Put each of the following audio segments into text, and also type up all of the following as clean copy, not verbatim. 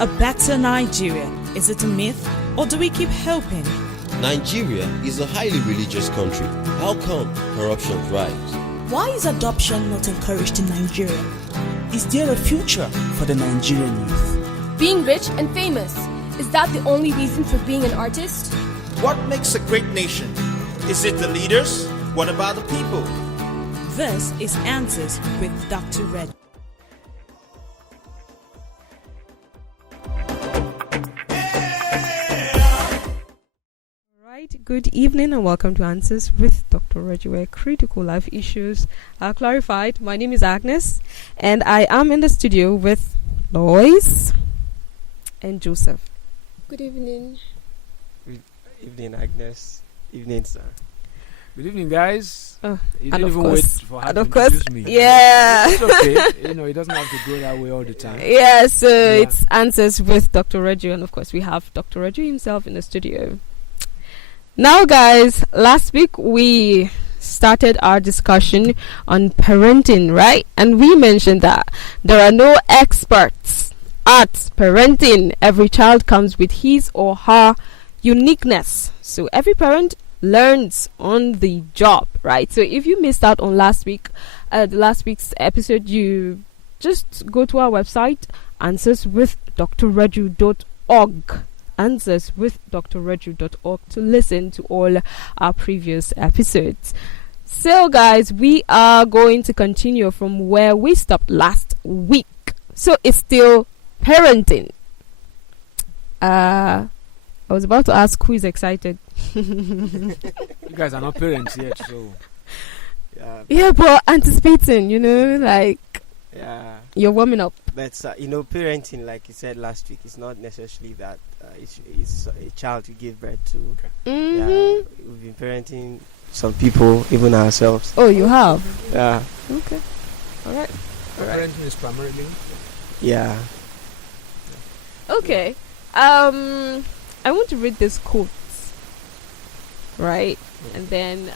A better Nigeria, is it a myth or do we keep hoping? Nigeria is a highly religious country. How come corruption thrives? Why is adoption not encouraged in Nigeria? Is there a future for the Nigerian youth? Being rich and famous, is that the only reason for being an artist? What makes a great nation? Is it the leaders? What about the people? This is Answers with Dr. Red. Good evening and welcome to Answers with Dr. Reggie, where critical life issues are clarified. My name is Agnes and I am in the studio with Lois and Joseph. Good evening. Good evening, Agnes. Evening, sir. Good evening, guys. Oh, you and didn't of even course, wait for her and to of course, introduce me. yeah. It's okay. It doesn't have to go that way all the time. Yeah, so it's Answers with Dr. Reggie, and of course we have Dr. Reggie himself in the studio. Now, guys, last week we started our discussion on parenting, right? And we mentioned that there are no experts at parenting. Every child comes with his or her uniqueness. So every parent learns on the job, right? So if you missed out on last week's episode, you just go to our website, answerswithdrredu.org. answerswithdrredu.org to listen to all our previous episodes. So guys, we are going to continue from where we stopped last week. So it's still parenting. I was about to ask who is excited. You guys are not parents yet, so yeah, but anticipating, like you're warming up. But parenting, like you said last week, is not necessarily that it's a child you give birth to. Okay. Yeah, we've been parenting some people, even ourselves. Oh, you have? Yeah. Okay. All right. Parenting is primarily. Yeah. Okay. I want to read this quote, right? And then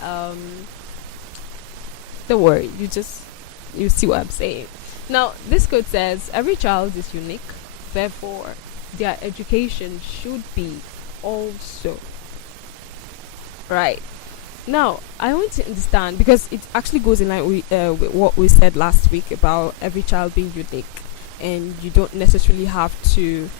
don't worry, you see what I'm saying. Now, this quote says, every child is unique, therefore, their education should be also. Right. Now, I want to understand, because it actually goes in line with what we said last week about every child being unique, and you don't necessarily have to,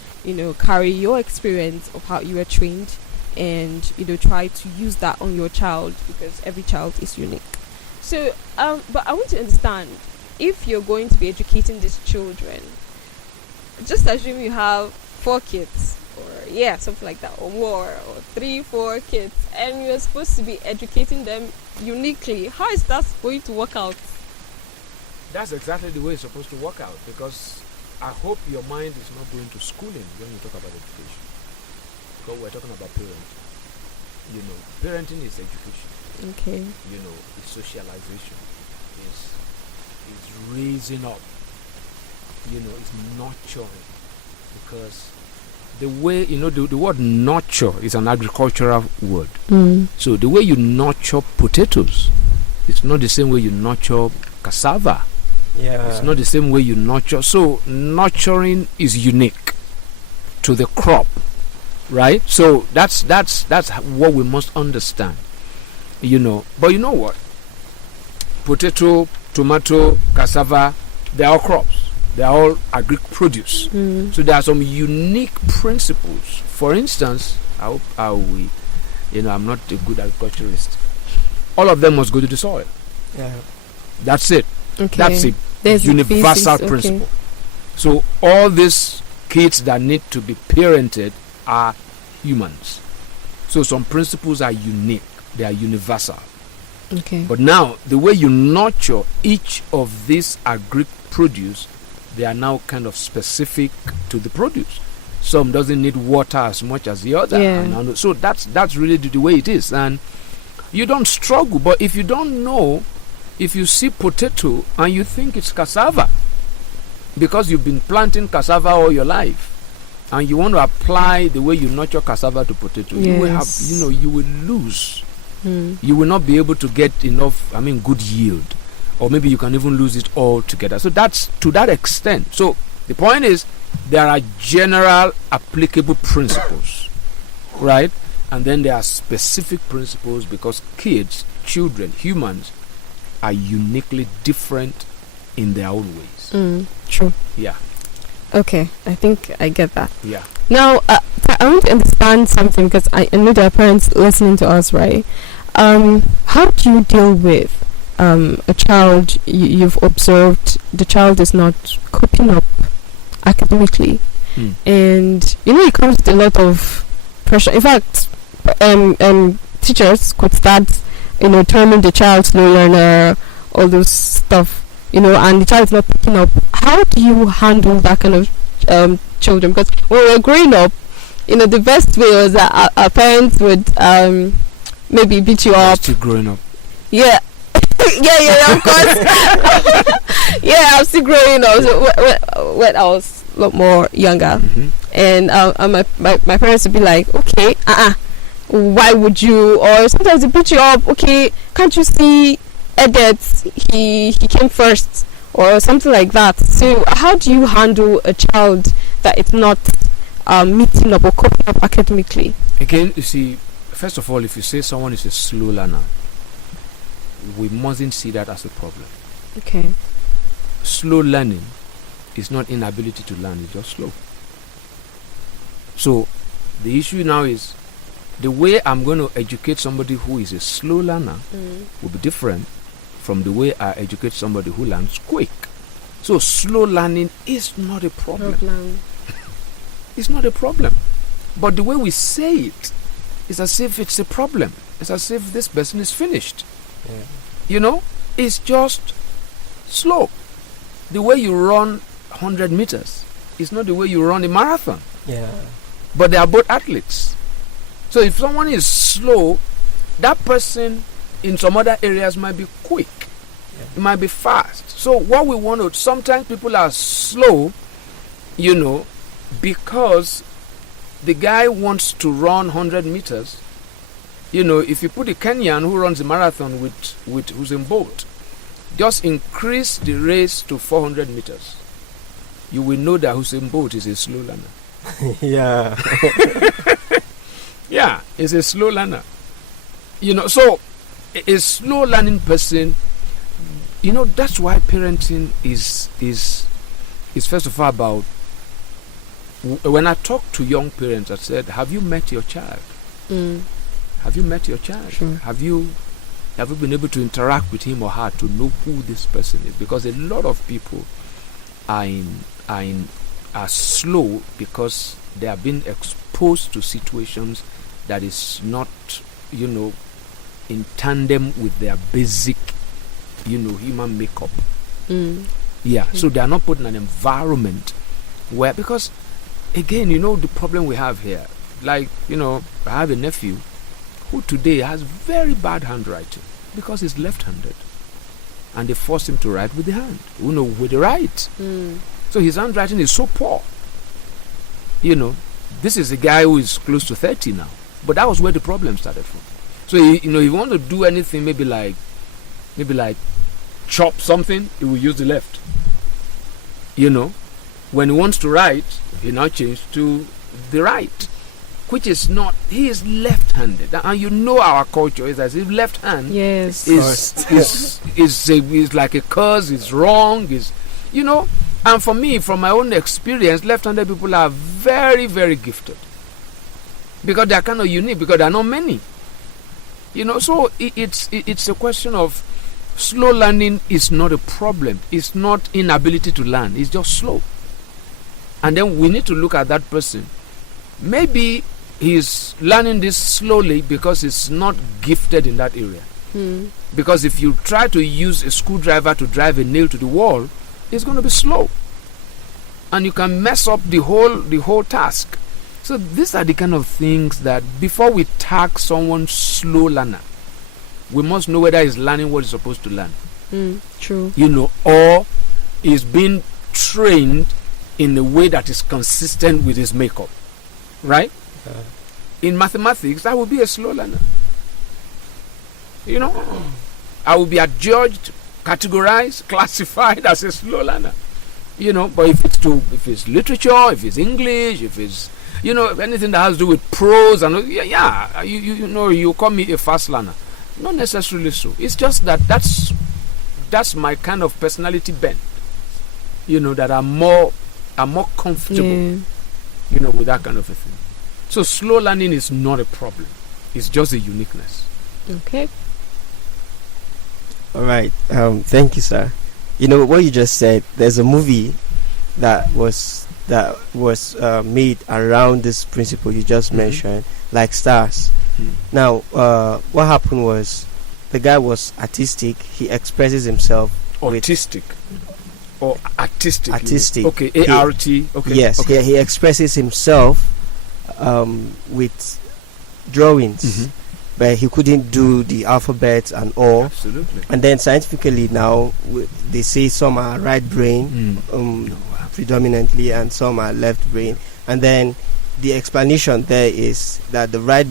carry your experience of how you were trained and, try to use that on your child, because every child is unique. So, but I want to understand, if you're going to be educating these children, just assume you have 4 kids, or something like that, or more, or 3-4 kids, and you're supposed to be educating them uniquely. How is that going to work out? That's exactly the way it's supposed to work out, because I hope your mind is not going to schooling when you talk about education, because we're talking about parenting. Parenting is education. Okay. It's socialization. It's raising up. It's nurturing, because the way the word nurture is an agricultural word. So the way you nurture potatoes, it's not the same way you nurture cassava. Yeah. It's not the same way you nurture. So nurturing is unique to the crop, right? So that's what we must understand. But you know what? Potato, tomato, cassava, they are all crops. They are all agri produce. So there are some unique principles. For instance, I'm not a good agriculturist. All of them must go to the soil. Yeah. That's it. Okay. That's a There's universal basics, principle. So all these kids that need to be parented are humans. So some principles are unique. They are universal. Okay. But now, the way you nurture each of these agri produce, they are now kind of specific to the produce. Some doesn't need water as much as the other. Yeah. So that's really the way it is. And you don't struggle. But if you don't know, if you see potato and you think it's cassava, because you've been planting cassava all your life, and you want to apply the way you nurture cassava to potato, you will have, you will lose. You will not be able to get enough, good yield. Or maybe you can even lose it all together. So that's to that extent. So the point is, there are general applicable principles, right? And then there are specific principles because kids, children, humans are uniquely different in their own ways. True. Yeah. Okay, I think I get that. Yeah. Now, I want to understand something because I know there are parents listening to us, right? How do you deal with a child you've observed the child is not coping up academically, and it comes with a lot of pressure. In fact, teachers could start, terming the child slow learner, all those stuff, and the child is not picking up. How do you handle that kind of children? Because when we were growing up, the best way was that our parents would maybe beat you up. Still growing up. Yeah. yeah, of course. Yeah, I'm still growing up. So when I was a lot more younger, and my parents would be like, okay, why would you? Or sometimes they beat you up. Okay, can't you see Edet? He came first, or something like that. So how do you handle a child that is not meeting up or coping up academically? Again, you see, first of all, if you say someone is a slow learner, we mustn't see that as a problem. Okay. Slow learning is not inability to learn, it's just slow. So the issue now is the way I'm going to educate somebody who is a slow learner will be different from the way I educate somebody who learns quick. So slow learning is not a problem. It's not a problem. But the way we say it is as if it's a problem. It's as if this person is finished. It's just slow. The way you run 100 meters is not the way you run a marathon. Yeah. But they are both athletes. So if someone is slow, that person in some other areas might be quick. It might be fast. So what we want to, sometimes people are slow, because the guy wants to run 100 meters. If you put a Kenyan who runs a marathon with Usain Bolt, just increase the race to 400 meters. You will know that Usain Bolt is a slow learner. Yeah. Yeah, is a slow learner. So a slow learning person, that's why parenting is first of all about. When I talk to young parents, I said, "Have you met your child? Have you met your child? Sure. Have you been able to interact with him or her to know who this person is?" Because a lot of people are slow because they are being exposed to situations that is not, in tandem with their basic, human makeup. Yeah, so they are not put in an environment where, because again, the problem we have here, like, I have a nephew who today has very bad handwriting because he's left-handed, and they force him to write with the hand, with the right. So his handwriting is so poor. This is a guy who is close to 30 now, but that was where the problem started from. So if you want to do anything, maybe like chop something, he will use the left. When he wants to write, he now changed to the right, which is not. He is left-handed, and our culture is as if left hand Yes. is like a curse. Is wrong. And for me, from my own experience, left-handed people are very, very gifted because they are kind of unique, because there are not many. So it's a question of slow learning is not a problem. It's not inability to learn. It's just slow. And then we need to look at that person. Maybe he's learning this slowly because he's not gifted in that area. Because if you try to use a screwdriver to drive a nail to the wall, it's going to be slow, and you can mess up the whole task. So these are the kind of things that before we tag someone slow learner, we must know whether he's learning what he's supposed to learn. True. Or is being trained in a way that is consistent with his makeup, right? In mathematics, I will be a slow learner. I will be adjudged, categorized, classified as a slow learner. But if it's literature, if it's English, if it's anything that has to do with prose, and you call me a fast learner. Not necessarily so. It's just that's my kind of personality bent. That I'm more comfortable. With that kind of a thing. So slow learning is not a problem. It's just a uniqueness. Okay. All right. Thank you, sir. What you just said. There's a movie that was made around this principle you just mentioned, like Stars. Now, what happened was the guy was artistic. He expresses himself autistic or artistic. Artistic. Okay, ART. Okay. Yes. Okay. He expresses himself with drawings. But he couldn't do the alphabet and all. Absolutely. And then scientifically now, they say some are right brain predominantly and some are left brain. And then the explanation there is that the right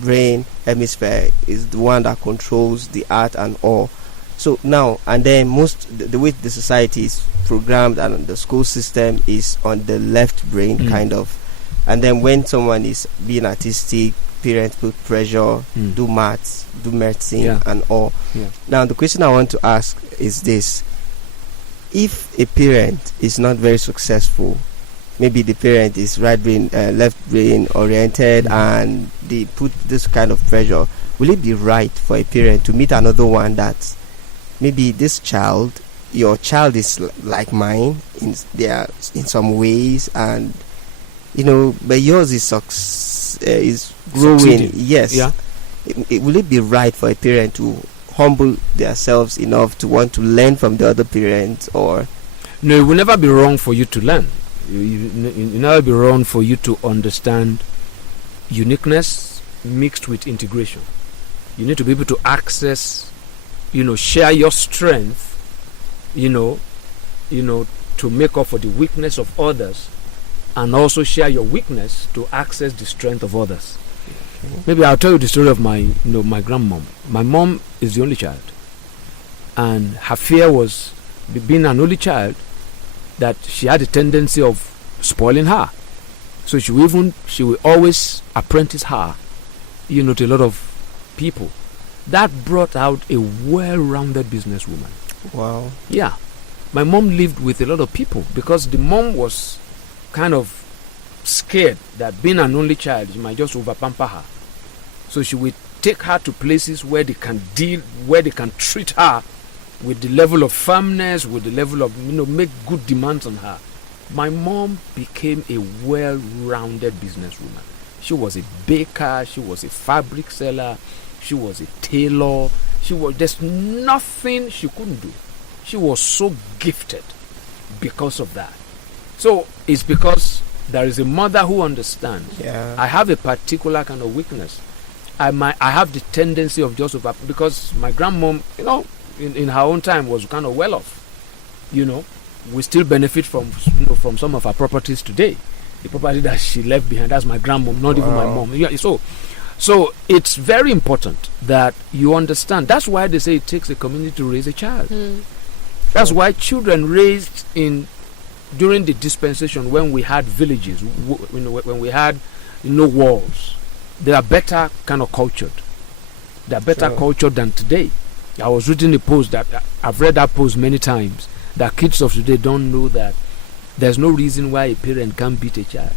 brain hemisphere is the one that controls the art and all. So now, and then the way the society is programmed and the school system is on the left brain kind of. And then when someone is being artistic, parents put pressure, do maths, do medicine and all. Now the question I want to ask is this: if a parent is not very successful, maybe the parent is right brain, left brain oriented, and they put this kind of pressure, will it be right for a parent to meet another one that maybe this child, your child is like mine in some ways, and but yours is growing? Succeeding. Yes. Yeah. Will it be right for a parent to humble themselves enough to want to learn from the other parent? Or no, it will never be wrong for you to learn. It never be wrong for you to understand uniqueness mixed with integration. You need to be able to access, share your strength, to make up for the weakness of others, and also share your weakness to access the strength of others. Maybe I'll tell you the story of my grandmom. My mom is the only child, and her fear was, being an only child, that she had a tendency of spoiling her. So she will always apprentice her, to a lot of people. That brought out a well-rounded businesswoman. wow. Yeah, my mom lived with a lot of people because the mom was kind of scared that being an only child, you might just overpamper her. So she would take her to places where they can treat her with the level of firmness, with the level of, make good demands on her. My mom became a well-rounded businesswoman. She was a baker, she was a fabric seller, she was a tailor. There's nothing she couldn't do. She was so gifted because of that. So it's because there is a mother who understands. Yeah. I have a particular kind of weakness. I have the tendency of just because my grandmom, in her own time was kind of well off. We still benefit from some of her properties today. The property that she left behind, that's my grandmom, not even my mom. Yeah, so it's very important that you understand. That's why they say it takes a community to raise a child. That's why children raised during the dispensation, when we had villages, when we had walls, they are better kind of cultured. They are better cultured than today. I was reading a post that I've read that post many times, that kids of today don't know that there's no reason why a parent can't beat a child.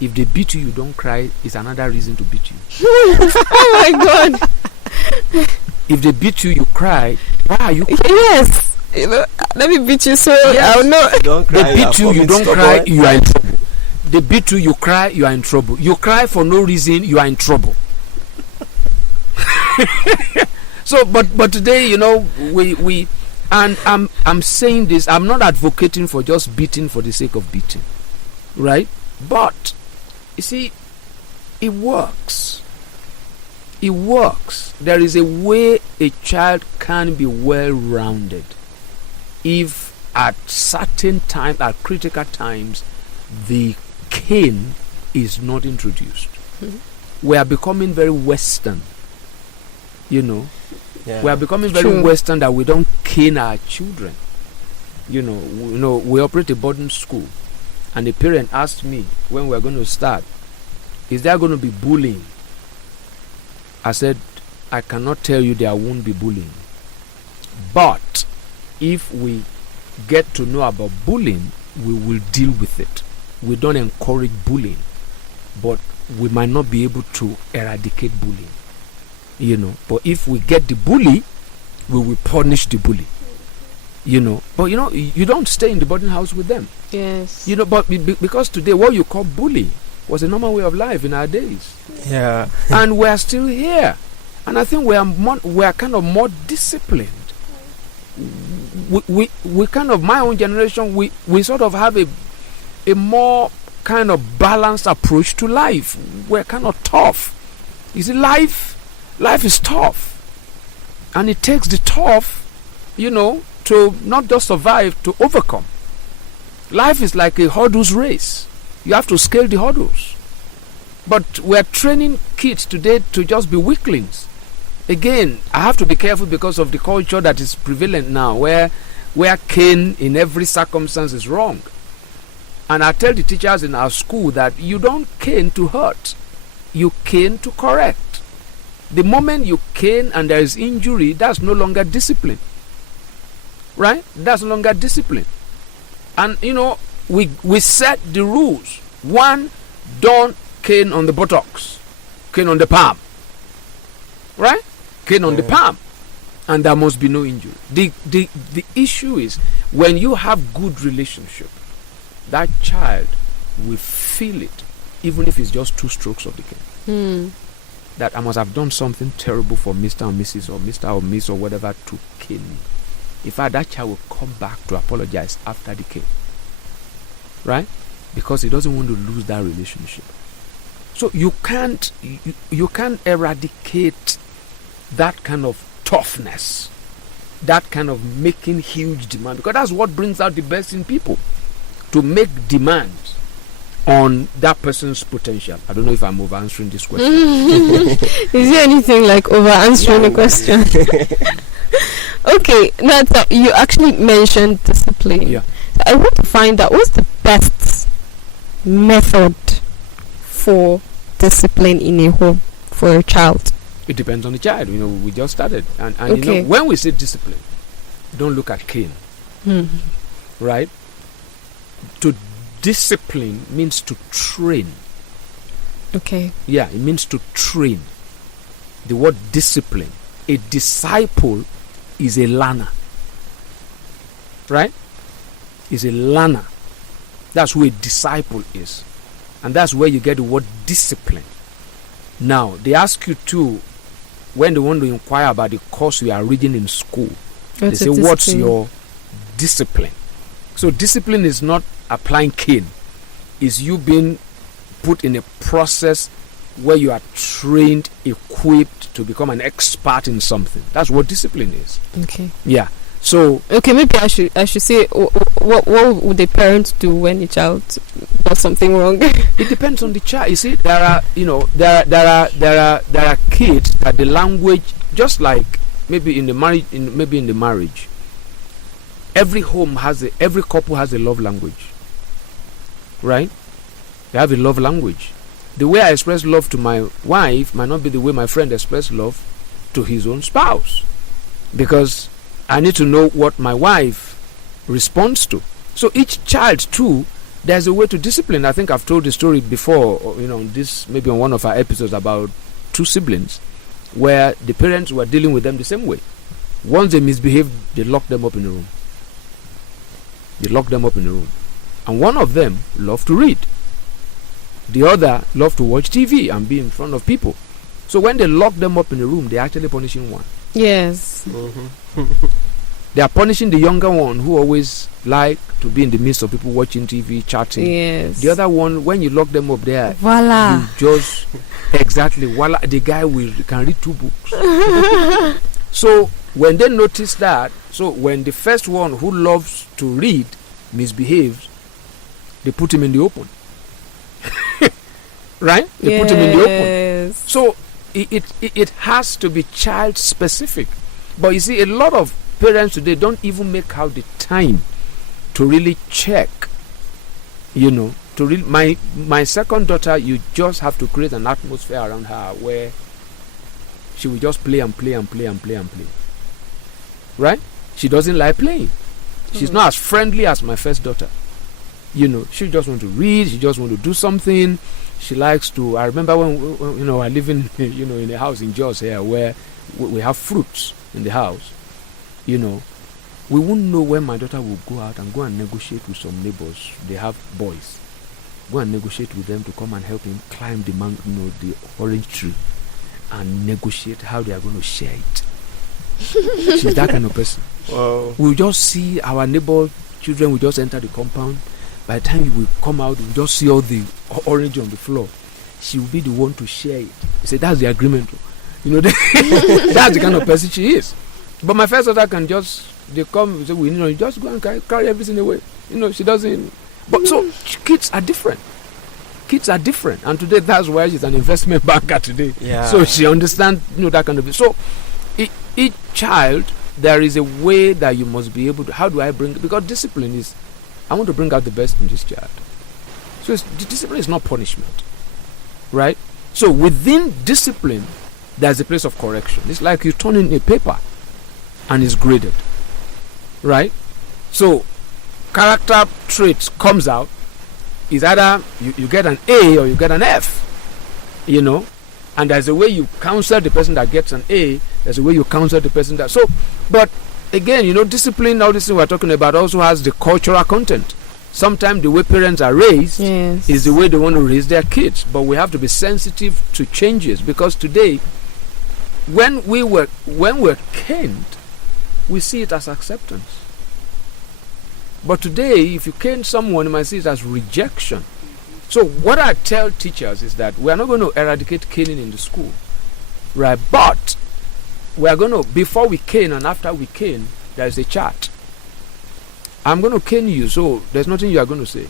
If they beat you, you don't cry, it's another reason to beat you. Oh my God. If they beat you, you cry. Why are you crying? Yes. Let me beat you so I'll know. Don't cry, They beat you, you don't cry, you are in trouble. They beat you, you cry, you are in trouble. You cry for no reason, you are in trouble. So, but today, we and I'm saying this. I'm not advocating for just beating for the sake of beating, right? But you see, it works. It works. There is a way a child can be well-rounded if at certain times, at critical times, the cane is not introduced. We are becoming very Western, Yeah. We are becoming very Western, that we don't cane our children. we operate a boarding school, and the parent asked me when we are going to start, is there going to be bullying? I said, I cannot tell you there won't be bullying. But if we get to know about bullying, we will deal with it. We don't encourage bullying, but we might not be able to eradicate bullying. But if we get the bully, we will punish the bully. But you don't stay in the boarding house with them. Yes. But because today what you call bully was a normal way of life in our days. Yeah. And we are still here. And I think we are kind of more disciplined. We kind of, my own generation, we sort of have a more kind of balanced approach to life. We're kind of tough. You see, life is tough. And it takes the tough, to not just survive, to overcome. Life is like a hurdles race. You have to scale the hurdles. But we're training kids today to just be weaklings. Again, I have to be careful because of the culture that is prevalent now, where cane in every circumstance is wrong. And I tell the teachers in our school that you don't cane to hurt, you cane to correct. The moment you cane and there is injury, that's no longer discipline. Right? That's no longer discipline. And we set the rules. 1, don't cane on the buttocks, cane on the palm. Right? Cane on the palm. And there must be no injury. The issue is, when you have good relationship, that child will feel it, even if it's just 2 strokes of the cane. That I must have done something terrible for Mr. and Mrs. or Mr. or Miss or whatever to cane me. In fact, that child will come back to apologize after the cane. Right? Because he doesn't want to lose that relationship. So you can't eradicate that kind of toughness, that kind of making huge demand, because that's what brings out the best in people, to make demands on that person's potential. I don't know if I'm over answering this question. Is there anything like over answering the question? Okay, now you actually mentioned discipline. Yeah. I want to find out what's the best method for discipline in a home for a child. It depends on the child. We just started, and Okay. when we say discipline, don't look at cane. Right? To discipline means to train. Okay. Yeah, it means to train. The word discipline. A disciple is a learner. Right? Is a learner. That's who a disciple is. And that's where you get the word discipline. Now, they ask you too, when they want to inquire about the course you are reading in school, they say, what's your discipline? So discipline is not applying cane. It's you being put in a process where you are trained, equipped to become an expert in something. That's what discipline is. Okay. Yeah. So okay, maybe I should say, what would the parents do when a child does something wrong? It depends on the child. You see, there are kids that the language, just like maybe in the marriage, every couple has a love language, right? They have a love language. The way I express love to my wife might not be the way my friend expresses love to his own spouse, because I need to know what my wife responds to. So each child too, there's a way to discipline. I think I've told the story before, this maybe on one of our episodes about 2 siblings, where the parents were dealing with them the same way. Once they misbehaved, they locked them up in a room. And one of them loved to read. The other loved to watch TV and be in front of people. So when they lock them up in a room, they're actually punishing one. Yes. They are punishing the younger one, who always like to be in the midst of people watching TV, chatting. Yes. The other one, when you lock them up there, voila, you just exactly voila. The guy can read 2 books. So when they notice that, so when the first one who loves to read misbehaves, they put him in the open. Right? They put him in the open. So it has to be child specific. But you see, a lot of parents today don't even make out the time to really check, my second daughter, you just have to create an atmosphere around her where she will just play and play and play and play and play. Right? She doesn't like playing. She's not as friendly as my first daughter. She just want to read, she just want to do something. She likes to, I remember when I live in in a house in Jos here where we have fruits in the house. We wouldn't know when my daughter will go out and go and negotiate with some neighbors. They have boys. Go and negotiate with them to come and help him climb the orange tree and negotiate how they are going to share it. She's that kind of person. Wow. We'll just see our neighbor children will just enter the compound. By the time we come out, we'll just see all the orange on the floor. She will be the one to share it. You say that's the agreement. That's the kind of person she is. But my first daughter can they come and say, just go and carry everything away. She doesn't. But so kids are different. And today that's why she's an investment banker today. Yeah. So she understands, that kind of. So each child, there is a way that you must be able to. How do I bring? Because discipline is, I want to bring out the best in this child. So discipline is not punishment, right? So within discipline, there's a place of correction. It's like you turn in a paper, and it's graded, right? So character traits comes out. Is either you get an A or you get an F, and there's a way you counsel the person that gets an A. There's a way you counsel the person that. So, but again, discipline, all this thing we're talking about also has the cultural content. Sometimes the way parents are raised is the way they want to raise their kids. But we have to be sensitive to changes, because today, when we're caned, we see it as acceptance. But today, if you cane someone, you might see it as rejection. So what I tell teachers is that we are not going to eradicate caning in the school, right? But we are going to, before we cane and after we cane, there is a chart. I'm going to cane you, so there's nothing you are going to say.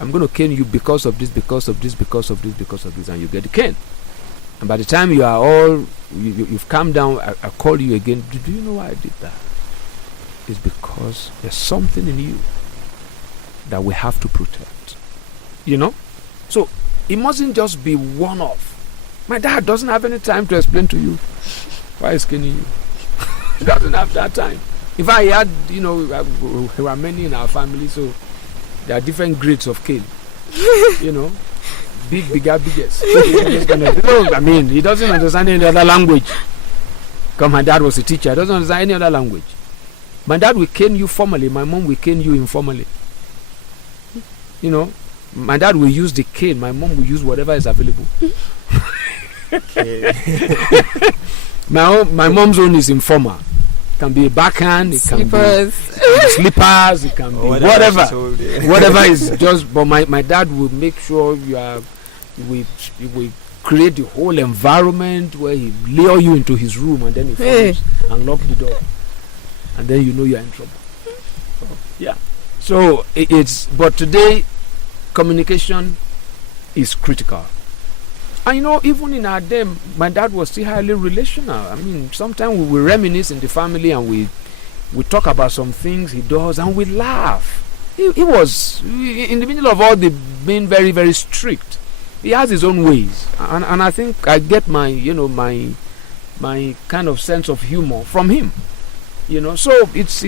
I'm going to cane you because of this, because of this, because of this, because of this, and you get the cane. And by the time you are all, you've calmed down, I call you again. Do you know why I did that? It's because there's something in you that we have to protect. So it mustn't just be one-off. My dad doesn't have any time to explain to you why he's caning you. He doesn't have that time. If I had, there are many in our family, so there are different grades of cane. Big, bigger, biggest. He doesn't understand any other language. Because my dad was a teacher, he doesn't understand any other language. My dad will cane you formally, my mom will cane you informally. My dad will use the cane, my mom will use whatever is available. My mom's own is informal. It can be a backhand, it can be slippers, it can be whatever. Whatever is just, but my dad will make sure we create the whole environment where he lure you into his room and then he follows and lock the door. And then you are in trouble. Yeah. So but today, communication is critical. And even in our day, my dad was still highly relational. Sometimes we will reminisce in the family and we talk about some things he does and we laugh. He was, in the middle of all the being very, very strict, he has his own ways. And I think I get my kind of sense of humor from him. So it's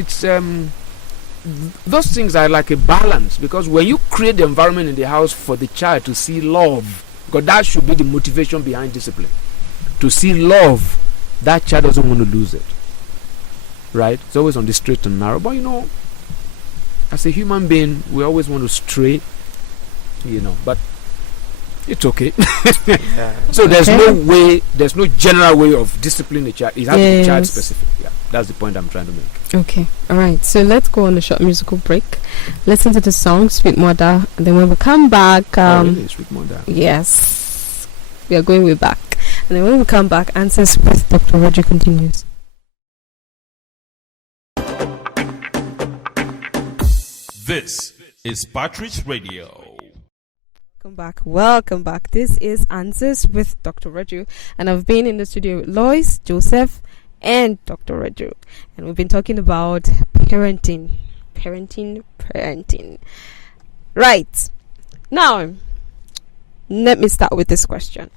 those things are like a balance, because when you create the environment in the house for the child to see love, because that should be the motivation behind discipline, to see love, that child doesn't want to lose it, right? It's always on the straight and narrow. But as a human being, we always want to stray, but it's okay. So there's no general way of disciplining a child. It has to be child specific. Yeah, that's the point I'm trying to make. Okay, all right. So let's go on a short musical break. Listen to the song "Sweet Mother," and then when we come back, really? Sweet Mother. Yes, we are going way back, and then when we come back, Answers with Dr. Roger continues. This is Partridge Radio. Welcome back. This is Answers with Dr. Reju, and I've been in the studio with Lois, Joseph, and Dr. Reju, and we've been talking about parenting parenting. Right. Now, let me start with this question.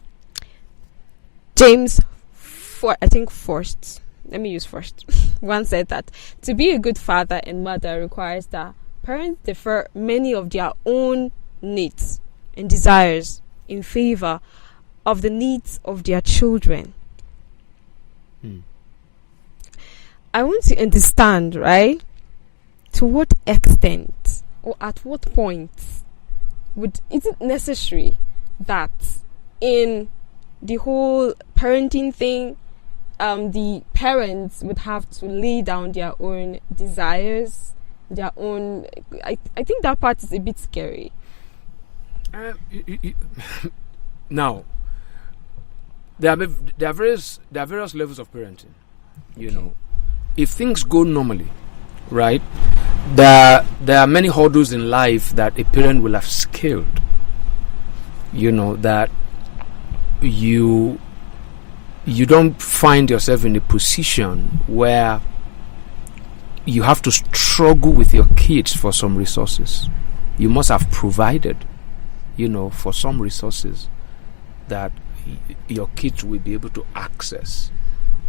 James, first. Let me use first. One said that to be a good father and mother requires that parents defer many of their own needs and desires in favor of the needs of their children. I want to understand, right? To what extent or at what point is it necessary that in the whole parenting thing, the parents would have to lay down their own desires, their own. I think that part is a bit scary. Now, there are various levels of parenting. You know, if things go normally, right? There are many hurdles in life that a parent will have scaled. You know, that you don't find yourself in a position where you have to struggle with your kids for some resources. You must have provided, you know, for some resources that your kids will be able to access.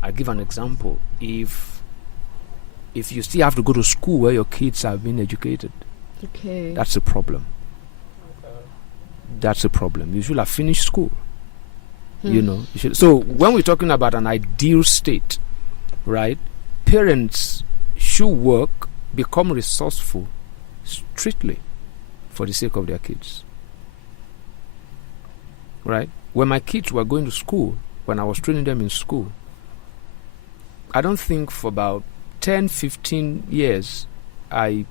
I'll give an example. If you still have to go to school where your kids have been educated, okay, that's a problem. That's a problem. You should have finished school. You know, you should. So when we're talking about an ideal state, right? Parents should work, become resourceful, strictly for the sake of their kids. Right? When my kids were going to school, when I was training them in school, I don't think for about 10, 15 years, my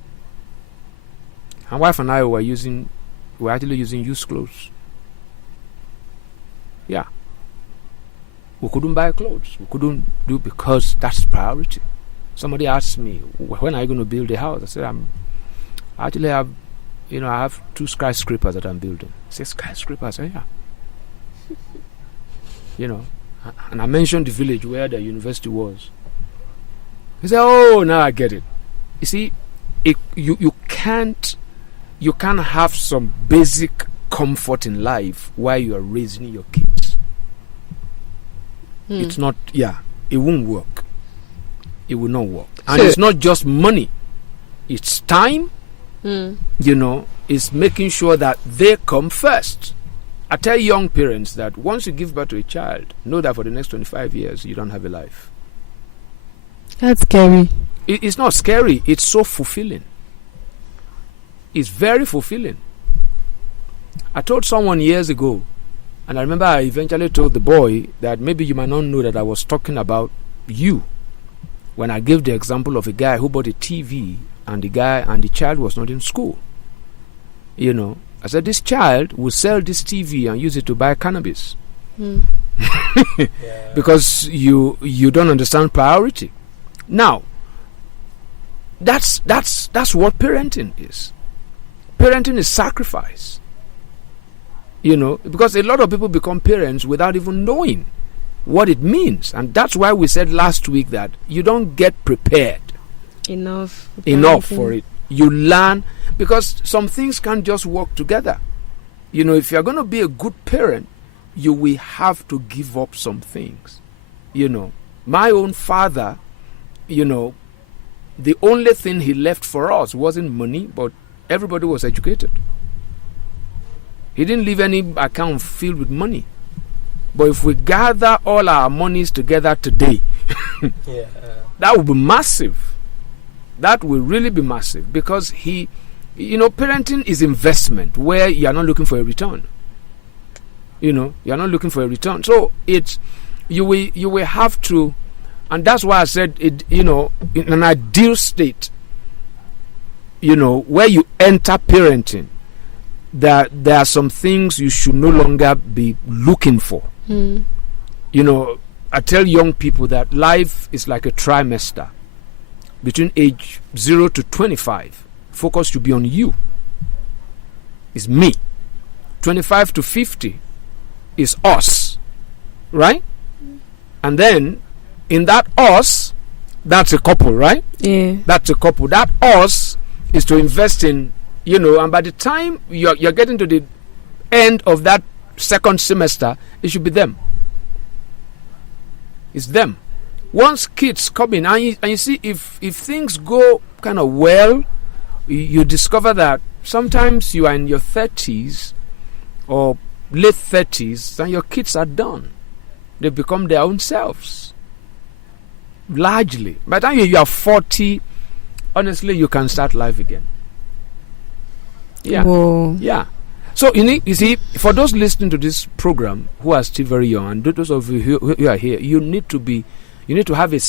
wife and I were actually using used clothes. Yeah. We couldn't buy clothes. We couldn't do, because that's priority. Somebody asked me, when are you going to build a house? I said, I have 2 skyscrapers that I'm building. I said, skyscrapers? I said, yeah. You know, and I mentioned the village where the university was. He said, oh, now I get it. You see, you can't have some basic comfort in life while you are raising your kids. It's not, it won't work. It will not work. And it's not just money. It's time, you know, it's making sure that they come first. I tell young parents that once you give birth to a child, know that for the next 25 years, you don't have a life. That's scary. It's not scary. It's so fulfilling. It's very fulfilling. I told someone years ago, and I remember I eventually told the boy that maybe you might not know that I was talking about you when I gave the example of a guy who bought a TV and the child was not in school. You know, I said this child will sell this TV and use it to buy cannabis. Because you don't understand priority. Now, that's what parenting is. Parenting is sacrifice. You know, because a lot of people become parents without even knowing what it means. And that's why we said last week that you don't get prepared enough for it. You learn, because some things can't just work together. You know, if you're going to be a good parent, you will have to give up some things. You know, my own father, you know, the only thing he left for us wasn't money, but everybody was educated. He didn't leave any account filled with money. But if we gather all our monies together today, that would be massive. That will really be massive, because parenting is investment where you are not looking for a return. You know, you are not looking for a return. So you will have to, and that's why I said it. You know, in an ideal state, you know, where you enter parenting, that there are some things you should no longer be looking for. You know, I tell young people that life is like a trimester. Between age 0 to 25, focus should be on you. It's me. 25 to 50 is us. Right? And then, in that us, that's a couple, right? Yeah. That's a couple. That us is to invest in, and by the time you're getting to the end of that second semester, it should be them. It's them. Once kids come in, and you see, if things go kind of well, you discover that sometimes you are in your 30s or late 30s and your kids are done. They become their own selves. Largely. By the time you are 40, honestly, you can start life again. Yeah. Whoa. Yeah. So, you see, for those listening to this program who are still very young, and those of you who are here, you need to have a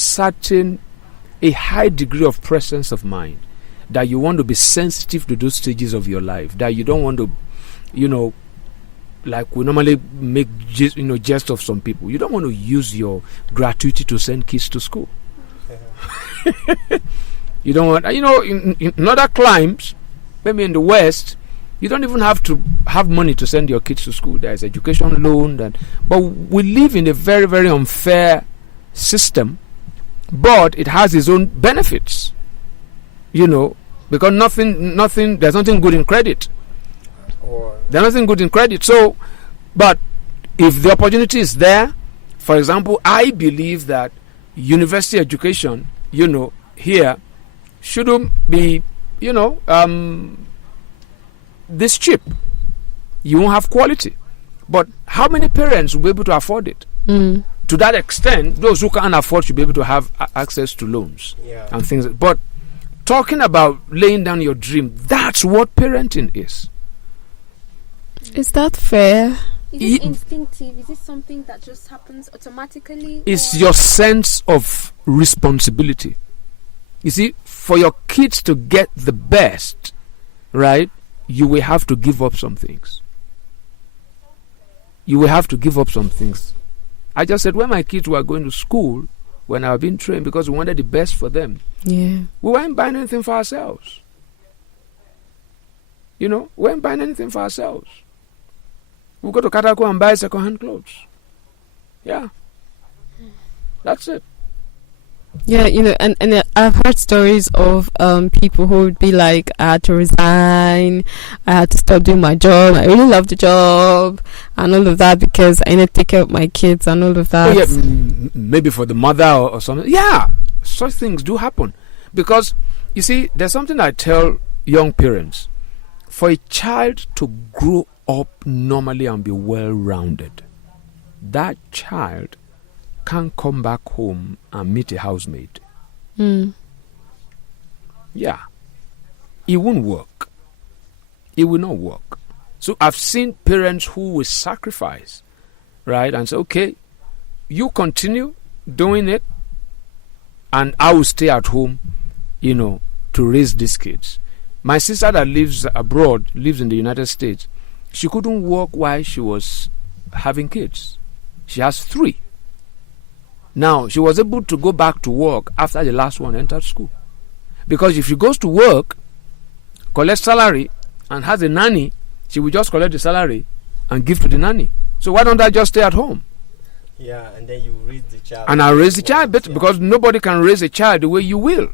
high degree of presence of mind, that you want to be sensitive to those stages of your life, that you don't want to, like we normally make jest of some people. You don't want to use your gratuity to send kids to school. You don't want, in other climes, maybe in the West, you don't even have to have money to send your kids to school. There is education loan, but we live in a very, very unfair system, but it has its own benefits. Because there's nothing good in credit. There's nothing good in credit. So, but if the opportunity is there, for example, I believe that university education, here shouldn't be, this cheap. You won't have quality. But how many parents will be able to afford it? To that extent, those who can't afford should be able to have access to loans and things. But talking about laying down your dream, that's what parenting is. Is that fair? Is it instinctive? Is it something that just happens automatically? It's your sense of responsibility. You see, for your kids to get the best, right, you will have to give up some things. You will have to give up some things. I just said, when my kids were going to school, when I was being trained, because we wanted the best for them, we weren't buying anything for ourselves. We weren't buying anything for ourselves. We go to Katako and buy second-hand clothes. Yeah. That's it. Yeah, and I've heard stories of people who would be like, I had to resign, I had to stop doing my job, I really love the job, and all of that because I need to take care of my kids and all of that. Oh, yeah, maybe for the mother or something. Yeah, such things do happen. Because, you see, there's something I tell young parents. For a child to grow up normally and be well-rounded, that child can't come back home and meet a housemaid. Yeah. It won't work. It will not work. So I've seen parents who will sacrifice, right, and say, okay, you continue doing it and I will stay at home, to raise these kids. My sister that lives abroad, lives in the United States, she couldn't work while she was having kids. She has 3. Now, she was able to go back to work after the last one entered school. Because if she goes to work, collects salary, and has a nanny, she will just collect the salary and give to the nanny. So why don't I just stay at home? Yeah, and then you raise the child. And I raise the child better, because nobody can raise a child the way you will.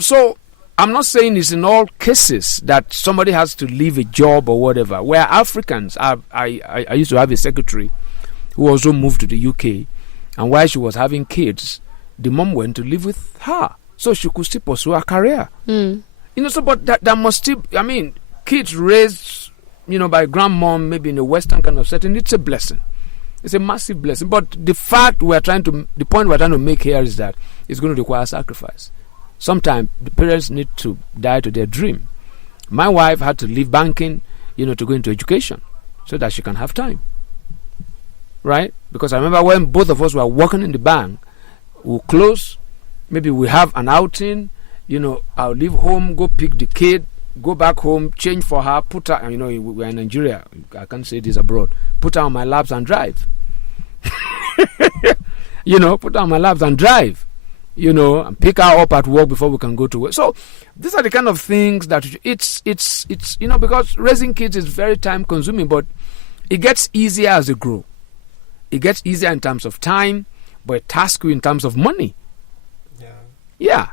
So I'm not saying it's in all cases that somebody has to leave a job or whatever. Where Africans, I used to have a secretary who also moved to the UK. And while she was having kids, the mom went to live with her so she could still pursue her career. But that must still, kids raised, by grandmom, maybe in a Western kind of setting, it's a blessing. It's a massive blessing. But the point we're trying to make here is that it's going to require sacrifice. Sometimes the parents need to die to their dream. My wife had to leave banking, to go into education so that she can have time. Right? Because I remember when both of us were working in the bank, we'll close, maybe we have an outing, I'll leave home, go pick the kid, go back home, change for her, put her, we're in Nigeria, I can't say this abroad, put her on my laps and drive. Put her on my laps and drive, and pick her up at work before we can go to work. So these are the kind of things that it's because raising kids is very time consuming, but it gets easier as they grow. It gets easier in terms of time, but it tasks you in terms of money. Yeah.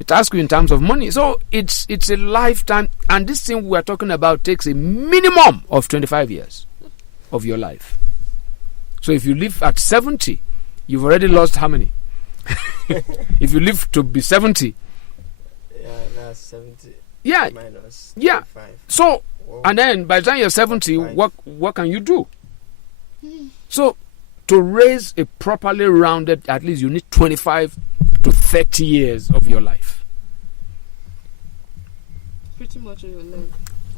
It asks you in terms of money. So it's a lifetime, and this thing we are talking about takes a minimum of 25 years of your life. So if you live at 70, you've already lost how many? If you live to be 70, that's 70. Yeah, minus yeah. 25. So, and then by the time you're 70, what can you do? So, to raise a properly rounded, at least you need 25 to 30 years of your life. Pretty much all your life.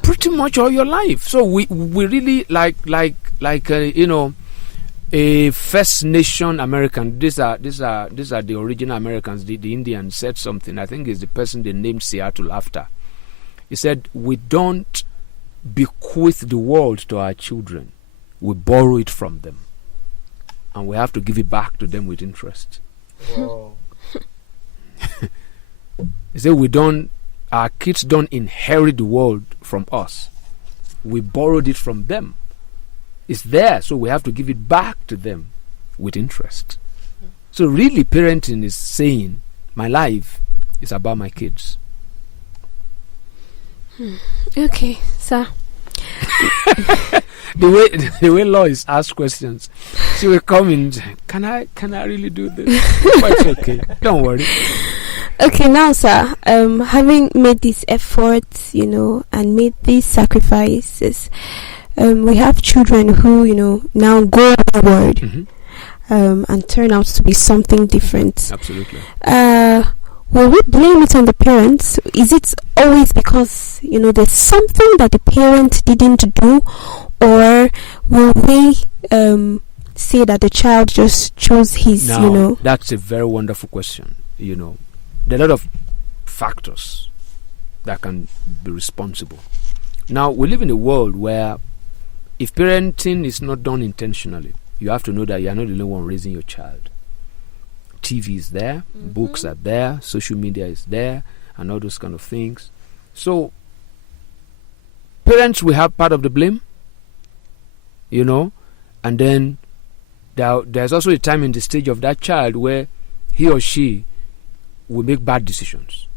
Pretty much all your life. So we really like a First Nation American. These are the original Americans. The Indians said something. I think it's the person they named Seattle after. He said, "We don't bequeath the world to our children. We borrow it from them, and we have to give it back to them with interest." Wow. He said, our kids don't inherit the world from us. We borrowed it from them. It's there, so we have to give it back to them with interest. So really, parenting is saying, my life is about my kids. Okay, sir. The way Lois asks questions, she will come in. Can I really do this? But it's okay. Don't worry. Okay, now, sir, having made these efforts, and made these sacrifices, we have children who, now go forward, and turn out to be something different. Absolutely. Will we blame it on the parents? Is it always because, there's something that the parent didn't do, or will we say that the child just chose his, Now, that's a very wonderful question. There are a lot of factors that can be responsible. Now, we live in a world where if parenting is not done intentionally, you have to know that you are not the only one raising your child. TV is there, books are there, social media is there, and all those kind of things. So, parents will have part of the blame, and then there's also a time in the stage of that child where he or she will make bad decisions,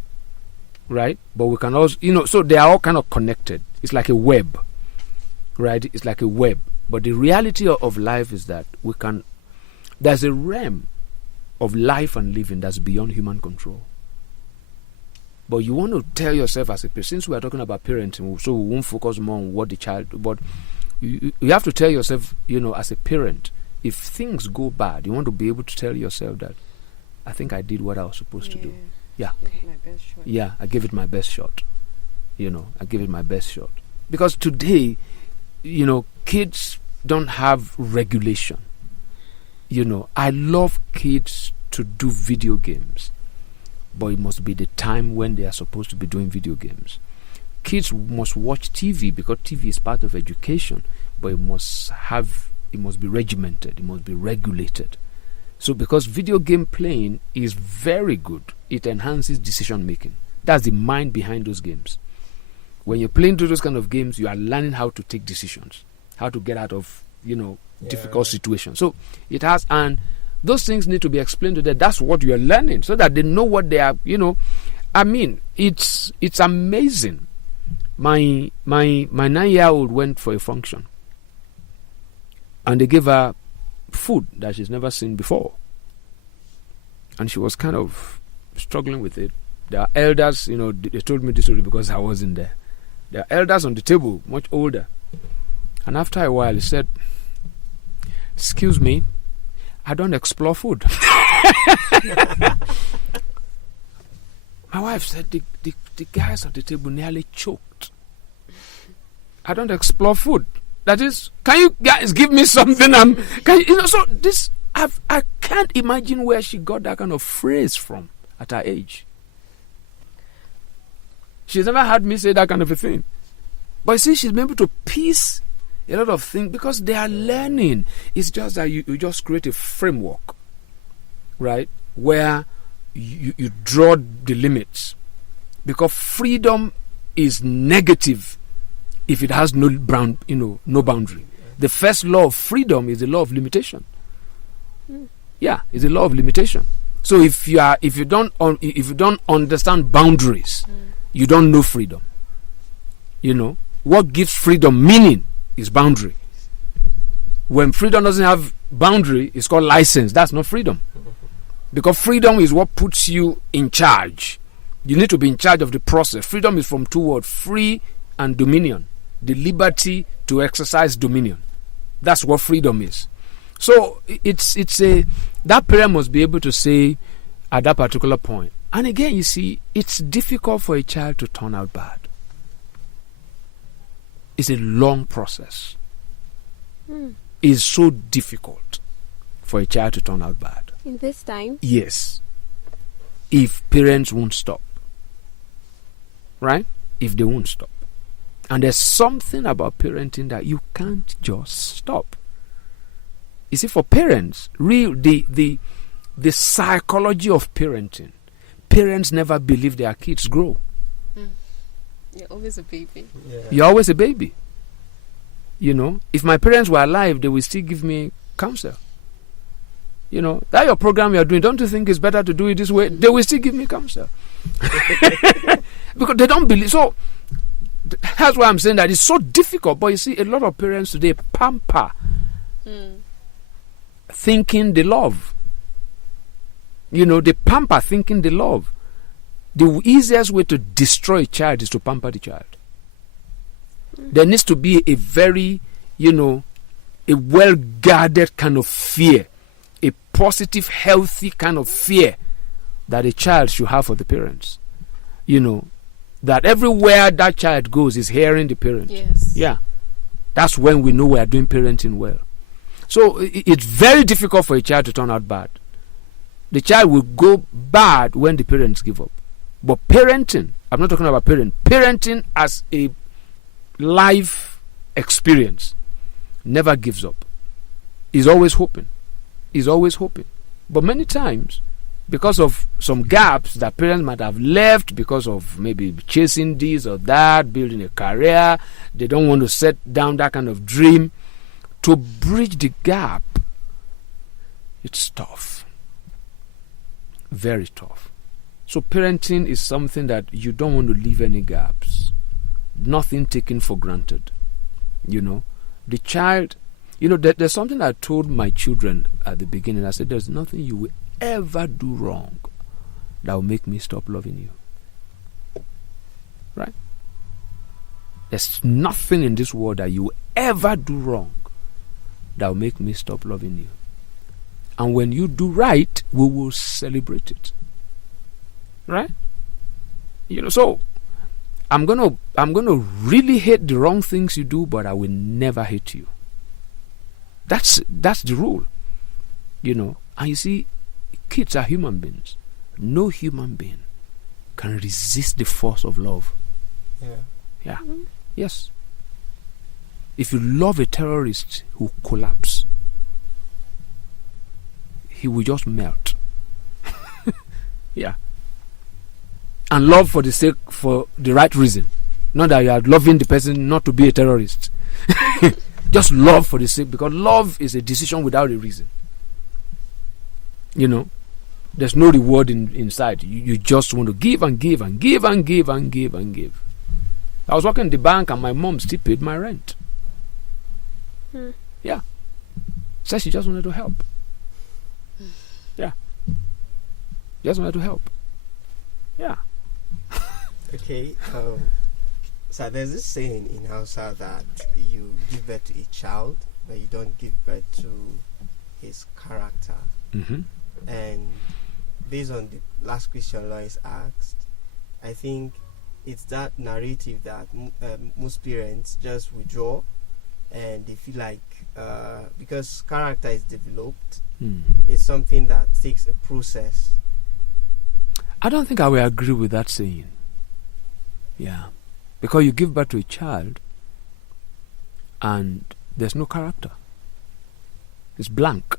right? But we can also, so they are all kind of connected. It's like a web, right? It's like a web. But the reality of life is that there's a realm of life and living that's beyond human control. But you want to tell yourself as a parent, since we are talking about parenting, so we won't focus more on what the child, but you have to tell yourself, as a parent, if things go bad, you want to be able to tell yourself that I think I did what I was supposed to do. Yeah. My best shot. Yeah, I gave it my best shot. I gave it my best shot. Because today, kids don't have regulation. I love kids to do video games, but it must be the time when they are supposed to be doing video games. Kids must watch TV because TV is part of education, but it must be regimented, it must be regulated. So because video game playing is very good, it enhances decision making. That's the mind behind those games. When you're playing those kind of games, you are learning how to take decisions, how to get out of, difficult situations. So it has, and those things need to be explained to them. That's what you are learning, so that they know what they are, it's amazing. My 9-year-old went for a function, and they gave her food that she's never seen before, and she was kind of struggling with it. There are elders, they told me this story because I wasn't there. There are elders on the table, much older, and after a while he said, "Excuse me, I don't explore food." My wife said the guys at the table nearly choked. "I don't explore food. That is, can you guys give me something? So this, I can't imagine where she got that kind of phrase from at her age. She's never heard me say that kind of a thing. But see, she's been able to piece a lot of things because they are learning. It's just that you just create a framework, right, where you draw the limits. Because freedom is negative if it has no boundary. The first law of freedom is the law of limitation. Yeah, it's a law of limitation. So if you don't understand boundaries, you don't know freedom. What gives freedom meaning is boundary. When freedom doesn't have boundary, it's called license. That's not freedom. Because freedom is what puts you in charge. You need to be in charge of the process. Freedom is from two words, free and dominion. The liberty to exercise dominion. That's what freedom is. So that parent must be able to say at that particular point. And again, you see, it's difficult for a child to turn out bad. It's a long process. It's so difficult for a child to turn out bad. In this time? Yes. If parents won't stop. Right? If they won't stop. And there's something about parenting that you can't just stop. You see, for parents, the psychology of parenting, parents never believe their kids grow. You're always a baby. Yeah. You're always a baby. If my parents were alive, they would still give me counsel. That your program you're doing, don't you think it's better to do it this way? They will still give me counsel. Because they don't believe. So that's why I'm saying that it's so difficult. But you see, a lot of parents today pamper thinking they love. They pamper thinking they love. The easiest way to destroy a child is to pamper the child. There needs to be a very, a well-guarded kind of fear, a positive, healthy kind of fear that a child should have for the parents. That everywhere that child goes is hearing the parent. Yes. Yeah. That's when we know we are doing parenting well. So it's very difficult for a child to turn out bad. The child will go bad when the parents give up. But parenting, I'm not talking about parenting as a life experience never gives up. He's always hoping. But many times, because of some gaps that parents might have left because of maybe chasing this or that, building a career, they don't want to set down that kind of dream. To bridge the gap, it's tough. Very tough. So parenting is something that you don't want to leave any gaps. Nothing taken for granted. The child, there's something I told my children at the beginning. I said, there's nothing you will ever do wrong that will make me stop loving you. Right? There's nothing in this world that you will ever do wrong that will make me stop loving you. And when you do right, we will celebrate it. Right? So I'm gonna really hate the wrong things you do, but I will never hate you. That's the rule. And you see, kids are human beings. No human being can resist the force of love. Yeah. Yes. If you love a terrorist who collapse, he will just melt. Yeah. And love for the right reason. Not that you are loving the person not to be a terrorist. Just love for the sake, because love is a decision without a reason. There's no reward inside. You just want to give and give and give and give and give and give. I was working in the bank and my mom still paid my rent. Yeah. Said she just wanted to help. Yeah. Just wanted to help. Yeah. Okay. So there's this saying in Hausa that you give birth to a child, but you don't give birth to his character. Mm-hmm. And based on the last question Lois asked, I think it's that narrative that most parents just withdraw, and they feel like because character is developed, it's something that takes a process. I don't think I will agree with that saying. Yeah. Because you give birth to a child and there's no character. It's blank.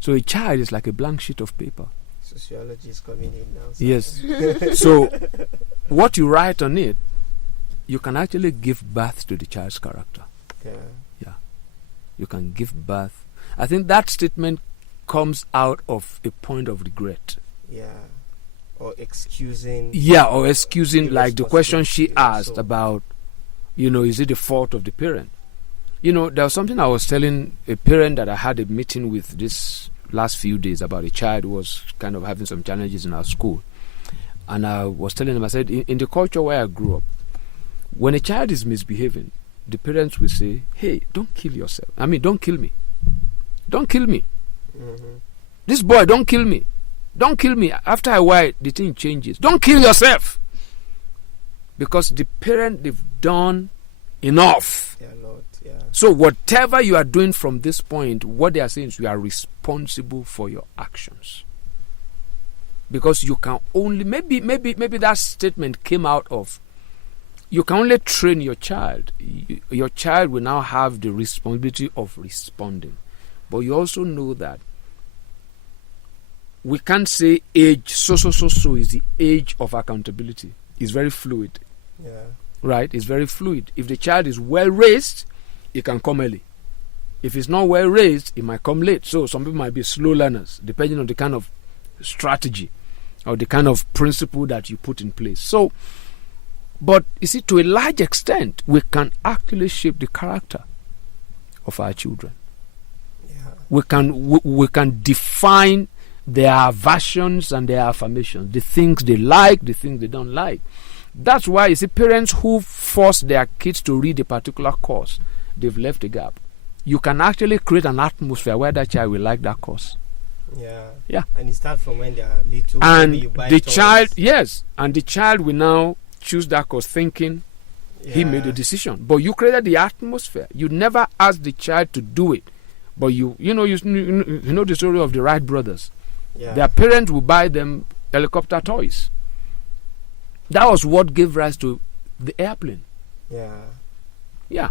So a child is like a blank sheet of paper. Sociology is coming in now. So. Yes. So what you write on it, you can actually give birth to the child's character. Yeah. Yeah. You can give birth. I think that statement comes out of a point of regret. Yeah. Or excusing. Yeah, or excusing, like the question she irresponsibility asked also. about, is it the fault of the parent? There was something I was telling a parent that I had a meeting with this last few days about a child who was kind of having some challenges in our school. And I was telling him, I said, in the culture where I grew up, when a child is misbehaving, the parents will say, hey, don't kill yourself. I mean, don't kill me. Don't kill me. Mm-hmm. This boy, don't kill me. Don't kill me. After a while, the thing changes. Don't kill yourself. Because the parent, they've done enough. Yeah, Lord. Yeah. So whatever you are doing from this point, what they are saying is you are responsible for your actions. Because you can only, maybe that statement came out of, you can only train your child. Your child will now have the responsibility of responding. But you also know that we can't say age, so is the age of accountability. It's very fluid. Yeah. Right? It's very fluid. If the child is well raised, it can come early. If it's not well raised, it might come late. So some people might be slow learners, depending on the kind of strategy or the kind of principle that you put in place. So, but you see, to a large extent, we can actually shape the character of our children. Yeah. We can define their aversions and their affirmations, the things they like, the things they don't like. That's why you see parents who force their kids to read a particular course, they've left a gap. You can actually create an atmosphere where that child will like that course. Yeah. Yeah. And it starts from when they are little. And maybe you buy the toys. child, yes, and the child will now choose that course thinking he Yeah. made a decision. But you created the atmosphere. You never asked the child to do it. But you know the story of the Wright brothers. Yeah. Their parents would buy them helicopter toys. That was what gave rise to the airplane. Yeah. Yeah.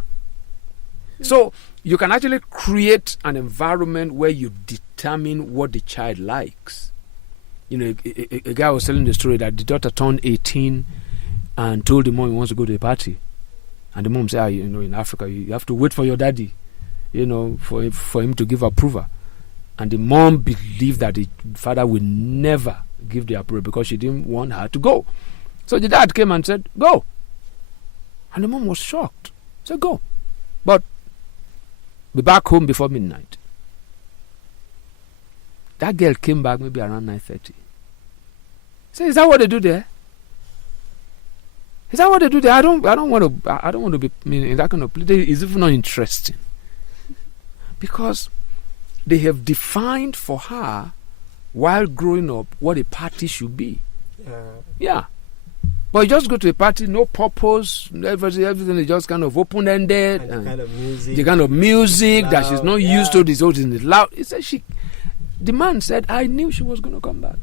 So you can actually create an environment where you determine what the child likes. A guy was telling the story that the daughter turned 18 and told the mom he wants to go to a party. And the mom said, in Africa, you have to wait for your daddy, for him to give approval. And the mom believed that the father would never give the approval because she didn't want her to go. So the dad came and said, go. And the mom was shocked. Said, go. But be back home before midnight. That girl came back maybe around 9:30. Say, is that what they do there? Is that what they do there? I don't want to be in that kind of place. It's even not interesting. Because they have defined for her while growing up what a party should be. Yeah. But you just go to a party, no purpose, everything is just kind of open-ended. And the kind of music that she's not used to, this whole thing is loud. The man said, I knew she was going to come back.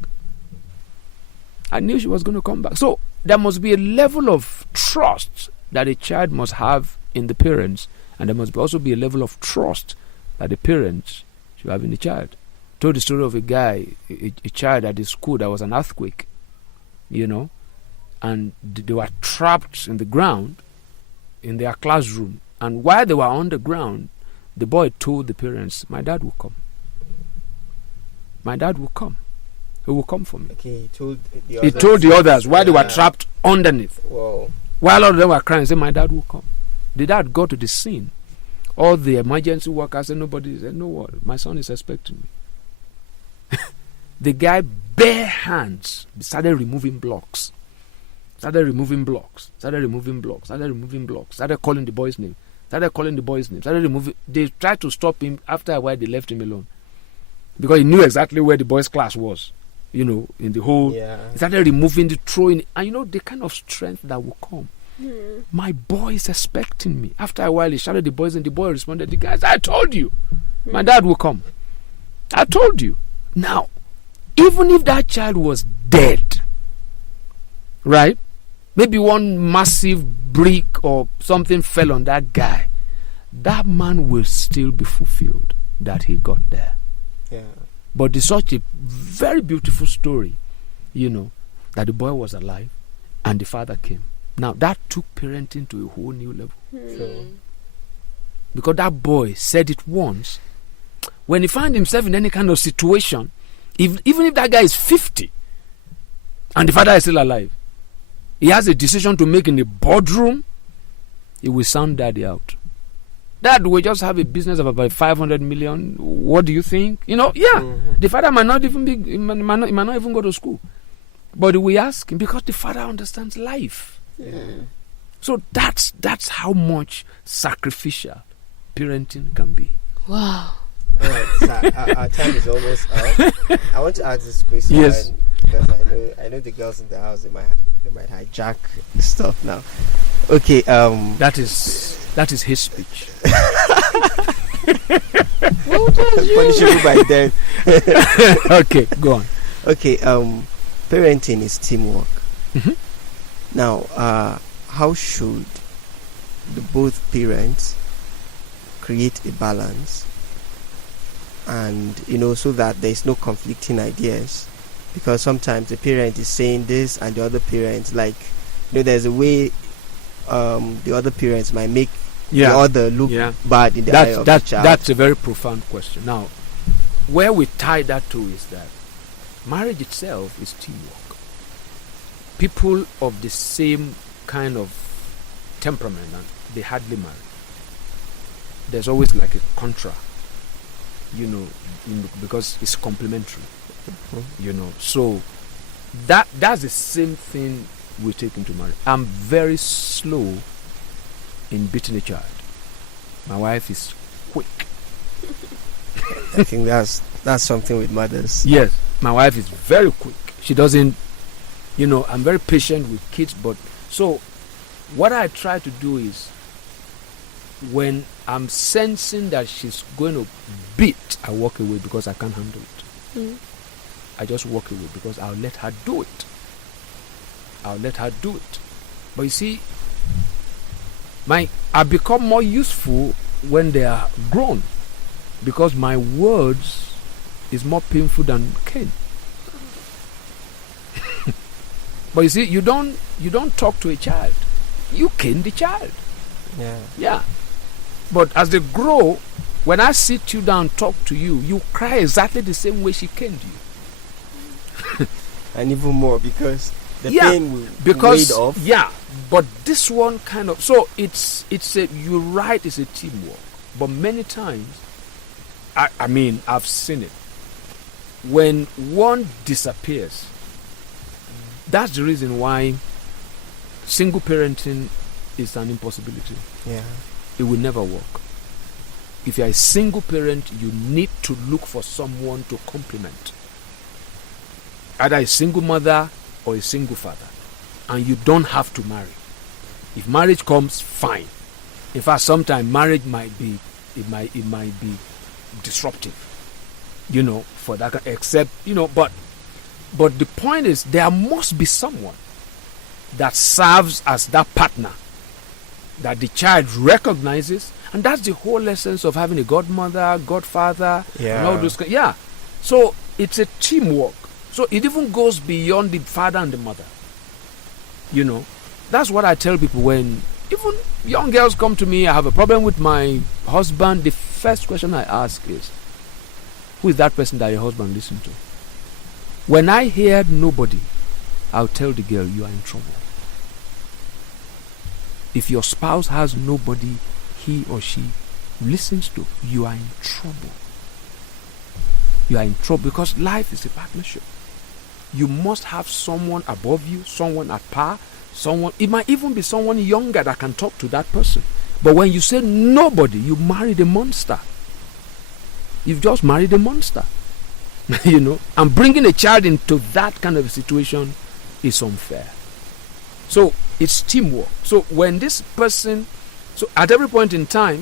I knew she was going to come back. So there must be a level of trust that a child must have in the parents, and there must also be a level of trust that the parents should have in the child. I told the story of a guy, a child at his school. There was an earthquake, and they were trapped in the ground in their classroom. And while they were on the ground, the boy told the parents, my dad will come. My dad will come. He will come for me. Okay, he told the others while they were trapped underneath. Whoa. While all of them were crying, he said, my dad will come. The dad got to the scene. All the emergency workers and nobody said, no what? My son is expecting me. The guy, bare hands, started removing blocks. Started calling the boy's name. Started removing. They tried to stop him. After a while, they left him alone. Because he knew exactly where the boys' class was. In the whole. Yeah. He started removing the throwing. And the kind of strength that will come. My boy is expecting me. After a while, he shouted the boys, and the boy responded, the guys, I told you. My dad will come. I told you. Now, even if that child was dead, right? Maybe one massive brick or something fell on that guy, that man will still be fulfilled that he got there. Yeah. But it's such a very beautiful story, that the boy was alive and the father came. Now, that took parenting to a whole new level. So, Because that boy said it once, when he finds himself in any kind of situation, even if that guy is 50 and the father is still alive, he has a decision to make in the boardroom, he will sound daddy out. Dad, we just have a business of about 500 million. What do you think? The father might not even he might not even go to school. But we ask him because the father understands life. Yeah. So that's how much sacrificial parenting can be. Wow. Alright, so our time is almost up. I want to ask this question. Yes. Because I know the girls in the house, they might hijack stuff now. Okay, that is his speech. Punishable by death. Okay, go on. Okay, parenting is teamwork. Mm-hmm. Now, how should both parents create a balance, and so that there is no conflicting ideas? Because sometimes the parent is saying this and the other parent, there's a way the other parents might make the other look bad in the eye of the child. That's a very profound question. Now, where we tie that to is that marriage itself is teamwork. People of the same kind of temperament, they hardly marry. There's always like a contra, because it's complementary. So that's the same thing we take into marriage. I'm very slow in beating a child. My wife is quick. I think that's something with mothers. Yes, my wife is very quick. She doesn't, I'm very patient with kids, but so what I try to do is when I'm sensing that she's going to beat, I walk away because I can't handle it. Mm. I just walk away because I'll let her do it. But you see, I become more useful when they are grown, because my words is more painful than cane. But you see, you don't talk to a child, you cane the child. Yeah. But as they grow, when I sit you down, talk to you, you cry exactly the same way she caned you. And even more, because the pain will fade off. Yeah, but this one kind of, so you're right, it's a teamwork. But many times, I've seen it. When one disappears, that's the reason why single parenting is an impossibility. Yeah. It will never work. If you're a single parent, you need to look for someone to complement. Either a single mother or a single father. And you don't have to marry. If marriage comes, fine. In fact, sometimes marriage might be disruptive. For that, except, but the point is, there must be someone that serves as that partner that the child recognizes, and that's the whole essence of having a godmother, godfather, and all those. Yeah, so it's a teamwork. So it even goes beyond the father and the mother. That's what I tell people when even young girls come to me. I have a problem with my husband. The first question I ask is, who is that person that your husband listens to? When I hear nobody, I'll tell the girl, you are in trouble. If your spouse has nobody he or she listens to, you are in trouble. You are in trouble because life is a partnership. You must have someone above you, someone at par, it might even be someone younger that can talk to that person. But when you say nobody, you married a monster. You've just married a monster. And bringing a child into that kind of a situation is unfair. So it's teamwork. So when this person, so at every point in time,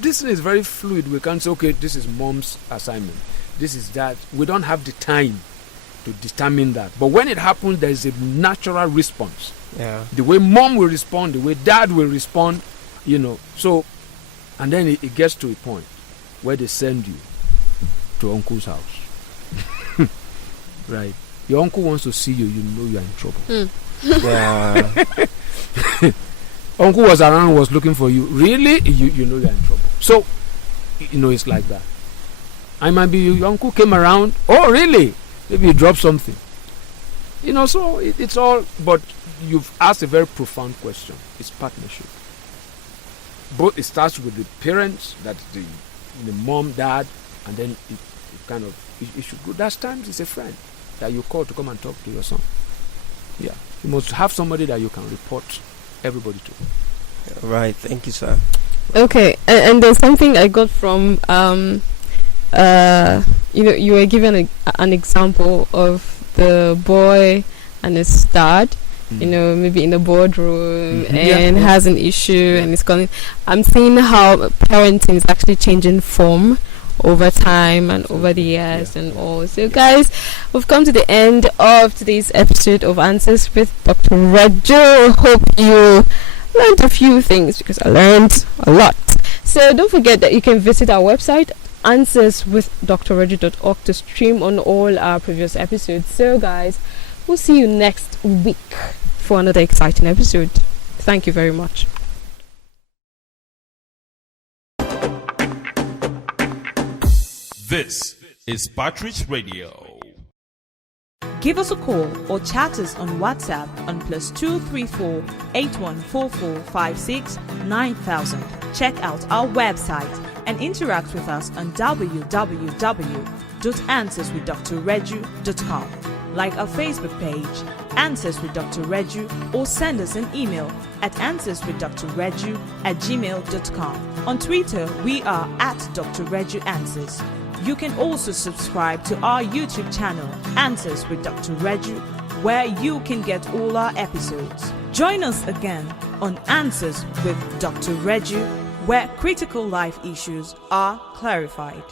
this thing is very fluid. We can't say, okay, this is mom's assignment, this is that. We don't have the time to determine that. But when it happens, there is a natural response. Yeah. The way mom will respond, the way dad will respond, So, and then it gets to a point where they send you to uncle's house. Right. Your uncle wants to see you, you are in trouble. Yeah. Uncle was around, was looking for you. Really? You know you're in trouble. So, it's like that. I might be your uncle came around. Oh, really? Maybe you dropped something. You know, so it's all. But you've asked a very profound question. It's partnership. Both it starts with the parents, that's the mom, dad, and then it kind of it should go. That's times it's a friend that you call to come and talk to your son. Yeah, you must have somebody that you can report everybody to. Right. Thank you, sir. Okay, and there's something I got from you were given an example of the boy and his dad, maybe in the boardroom and has an issue and it's calling. I'm seeing how parenting is actually changing form over time and over the years and all. So guys, we've come to the end of today's episode of Answers with Dr. Raju. Hope you learned a few things, because I learned a lot. So don't forget that you can visit our website answerswithdrraju.org to stream on all our previous episodes. So guys, we'll see you next week for another exciting episode. Thank you very much. This is Partridge Radio. Give us a call or chat us on WhatsApp on +234 8144 56 9000. Check out our website and interact with us on www.answerswithdrreju.com. Like our Facebook page, Answers with Dr. Reju, or send us an email at answerswithdrreju@gmail.com. On Twitter, we are @Dr. Reju Answers. You can also subscribe to our YouTube channel, Answers with Dr. Reju, where you can get all our episodes. Join us again on Answers with Dr. Reju, where critical life issues are clarified.